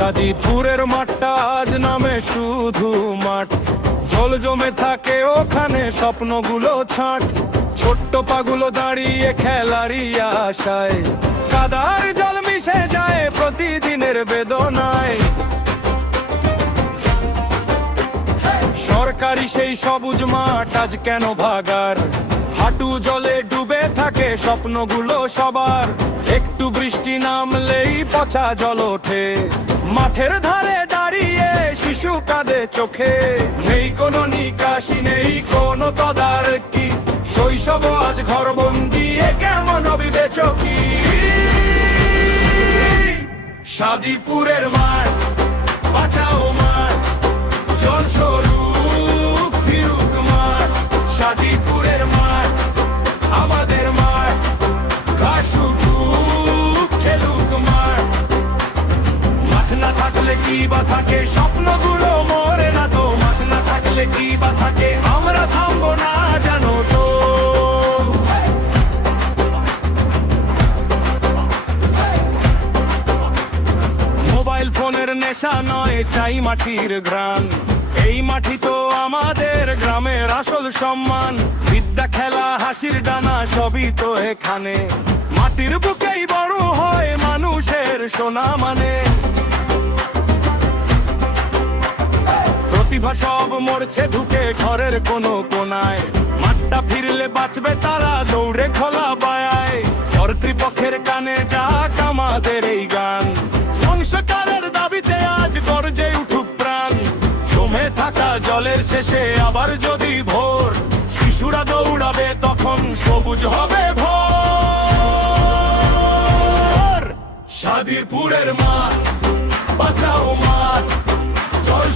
শাদীপুরের মাঠটা আজ নামে শুধু মাঠ, জল জমে থাকে ওখানে স্বপ্নগুলো ছাঁট। ছোট্ট পাগুলো দাঁড়িয়ে খেলারই আশায়, কাদার জল মিশে যায় প্রতিদিনের বেদনায়। সরকারি সেই সবুজ মাঠ আজ কেন ভাগার, হাঁটু জলে ডুবে থাকে স্বপ্নগুলো সবার। একটু বৃষ্টি নামলেই পচা জল ওঠে, মাঠের ধারে দাঁড়িয়ে শিশু কাঁদে চোখে। নেই কোনো নিকাশি, নেই কোনো তদারকি, শৈশব আজ ঘরবন্দি কেমন অবিবেচকি। শাদীপুরের মাঠ বাঁচাও, মাঠ জল স্বরূপ ফিরুক মাঠ। শাদীপুরের মাঠ আমাদের মাঠ, ঘাস উঠুক খেলুক মাঠ। মাঠ না থাকলে কি বা থাকে, স্বপ্নগুলো মরে না তো। মাঠ না থাকলে কি বা থাকে, আমরা থামবো না জানো তো। মোবাইল ফোনের নেশা নয়, চাই মাটির ঘ্রাণ। এই মাটি তো আমাদের গ্রামের আসল সম্মান। বিদ্যা খেলা হাসির ডানা সবই তো এখানে, মাটির বুকেই বড় হয় মানুষের সোনা মানে। প্রতিভা সব মরছে ঢুকে ঘরের কোনো কোনায়, মাঠটা ফিরলে বাঁচবে তারা দৌড়ে খোলা বায়ায়। কর্তৃপক্ষের কানে যাক আমাদের এই গান, সংস্কারের দাবিতে আজ গর্জে উঠুক প্রাণ। জমে থাকা জলের শেষে আবার যদি ভোর, শিশুরা দৌড়াবে তখন সবুজ হবে ভোর। শাদীপুরের মাঠ বাঁচাও, মাঠ জল